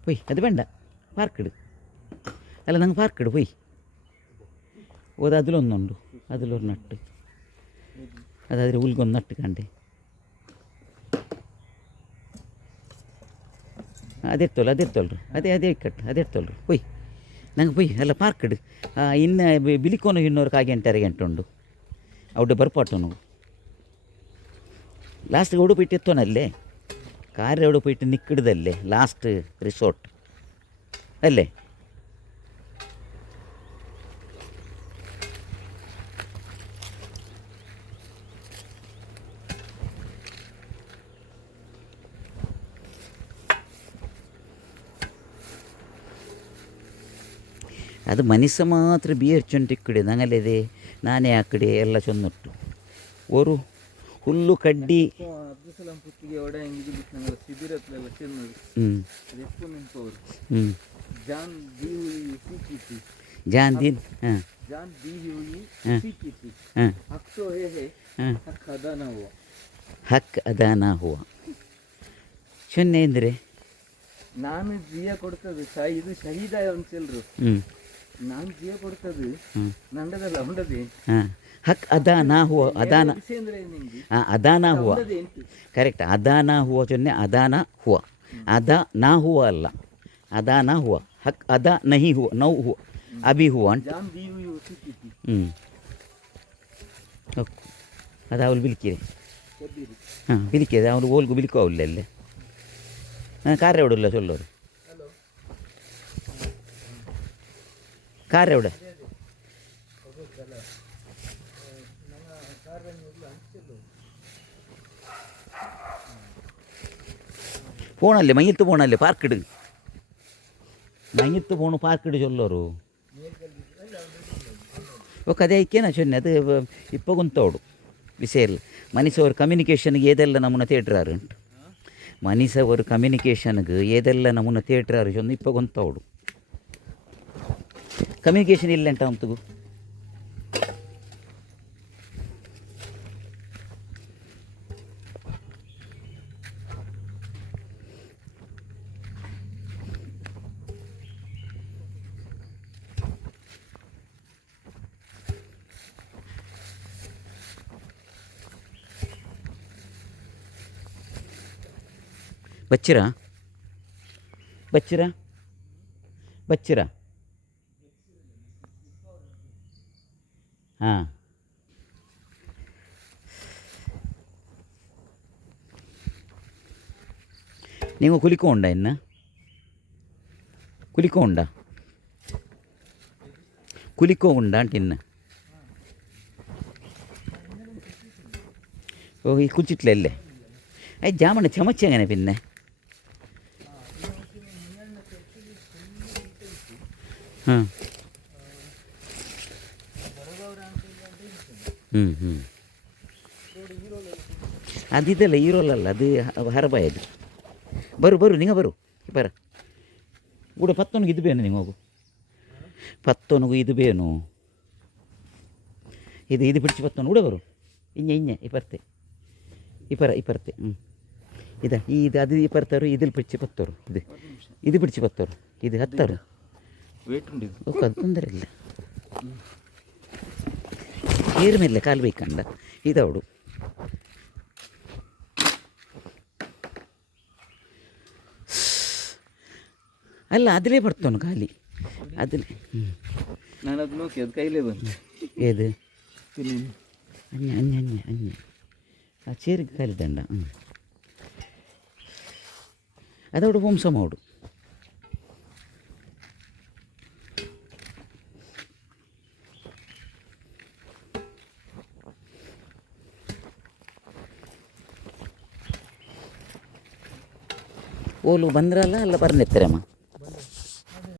പോയി അത് വേണ്ട പാർക്കിട് അല്ല നിങ്ങൾ പാർക്കിട് പോയി ഓത് അതിലൊന്നുണ്ട് അതിലൊരു നട്ട് അതിൽ ഉൽകൊന്ന് നട്ട് കണ്ടേ ಅದೆತ್ತೋಳ್ರಿ ಅದೇ ಇಕ್ಕಟ್ಟು ಅದೆತ್ತೋಳ್ರಿ ಪೊಯ್ ನಂಗೆ ಪೊಯ್ ಎಲ್ಲ ಪಾರ್ಕ್ಡ್ ಇನ್ನು ಬಿಲಿಕೋನು ಇನ್ನೂರು ಕಾಗೆ ಗಂಟೆ ಉಂಡು അവിടെ ಬರ್ಪಾಟು ನಾವು ಲಾಸ್ಟ್ അവിടെ പോയിട്ട് എത്തോണല്ലേ കാര്യം അവിടെ പോയിട്ട് നിൽക്കിടതല്ലേ ലാസ്റ്റ് റിസോർട്ട് അല്ലേ ಅದು ಮನುಷ್ಯ ಮಾತ್ರ ಬಿಯರ್ ಚೊಂಟಿಕ್ಕಡೆ ನಂಗಲ್ಲದೆ ನಾನೇ ಆ ಕಡೆ ಎಲ್ಲ ಚೊಂದಿಟ್ಟು ಓರು ಹುಲ್ಲು ಕಡ್ಡಿ ಜಾನ್ ದೀನ್ ಹಾಂ ಹಕ್ ಅದಾನ ಹೂವ ಚೊನ್ನೆ ಅಂದರೆ ನಾನು ಜಿಯ ಕೊಡ್ತದೆ ಇದು ಶಹೀದಾಯ ಅನ್ಸಲ್ರು ನಾನು ಜಿಯ ಕೊಡ್ತದೆ ನಂಡದಲ್ಲ ಉಂಡದೆ ಹಕ್ ಅದಾನ ಹೂವ ಅದಾನ ಅದಾನ ಹೂವ ಕರೆಕ್ಟ್ ಅದಾನ ಹೂವ ಚೊನ್ನೆ ಅದಾನ ಹೂವ ಅದ ನಾ ಹೂವ ಅಲ್ಲ ಅದಾನ ಹೂವ ಹಕ್ ಅದ ನಹಿ ಹೂವ ನೌ ಹೂವ ಅಭಿ ಹೂವ ಅಂತ ಅದು ಅವಳು ಬಿಲ್ಕಿರೆ ಹಾಂ ಬಿಲ್ಕಿದೆ ಅವಳು ಓಲ್ಗು ಬಿಲ್ಕೋ ಅವಳಲ್ಲೇ കാർ എവിടെ ഇല്ല ചൊല്ലൂർ കാർ എവിടെ പോണല്ലേ മയ്യത്ത് പോണല്ലേ പാർക്കിട് മയ്യത്ത് പോണു പാർക്കിട് ചൊല്ലോರು ಓಕೆ ಅದೇ ಐಕೇನ ಚೊನ್ನೆ ಅದು ಇಪ್ಪ ಕುಂತೋಡು ವಿಷಯ ಇಲ್ಲ ಮನುಷ್ಯ ಅವ್ರ ಕಮ್ಯುನಿಕೇಷನ್ಗೆ ಏದೆಲ್ಲ ನಮ್ಮನ್ನ ಥಿಯೇಟ್ರಾರು ಉಂಟು ಮನುಷ್ಯ ഒരു കമ്മ്യൂണിക്കേഷനുക്ക് ഏതെല്ലാം ನಮ್ಮನ್ನ ಥಿಯೇಟ್ರಾರು ಚೊಂದು ಇಪ್ಪ ಗೊಂತವಡು ಕಮ್ಯುನಿಕೇಷನ್ ಇಲ್ಲ ಅಂತ ಅಂತಗು ಬಚ್ಚಿರಾ ಬಚ್ಚಿರಾ ಬಚ್ಚಿರಾ ಹಾಂ ನೀವು ಕುಲಿಕೋ ಉಂಡ ಇನ್ನು ಕುಲಿಕೋ ಉಂಡ ಕುಲಿಕೋ ಉಂಡ ಅಂತ ಇನ್ನು ഓ ഈ കുളിച്ചിട്ടില്ലല്ലേ അത് ജാമണ്ണ ചമച്ച എങ്ങനെ പിന്നെ ಹಾಂ ಅದಿದಲ್ಲ ಈರೋಲಲ್ಲ ಅದು ಹರಬಾಯ್ ಅದು ಬರು ನಿಂಗೆ ಬರು ಬರ ಕೂಡ ಪತ್ತೊನಗು ಇದು ಬೇನು ನಿಂಗೆ ಹೋಗು ಪತ್ತೊನಗು ಇದು ಬೇನು ಇದು പിടിച്ച് പത്തോണ് കൂടെ വരും ഇപ്പുറത്തെ ഇപ്പുറത്തെ ഇത് അത് ഇപ്പുറത്തവരും ഇതിൽ പിടിച്ച് പത്തോರು ഇത് പിടിച്ച് പത്തോರು ഇത് ಹತ್ತರು ಓಕೆ ಅದು ತೊಂದರೆ ಇಲ್ಲ ಏರ್ ಮೇಲೆ ಕಾಲು ಬೇಕಂಡ ಇದವಡು ಅಲ್ಲ അതിലೇ ಬರ್ತೋನು ಖಾಲಿ അതിലೇ ನಾನು ಅದು ನೋಕಿ ಅದು ಕೈಲೇ ಬಂತು ಏದು ಅನ್ಯ ಆ ಚೇರಿಗೆ ಕಾಲಿದಂಡ അതവിടെ വംശമോട് ಓಲು ಬಂದ್ರಲ್ಲ ಅಲ್ಲ ಬರ್ನೆತ್ತರಮ್ಮ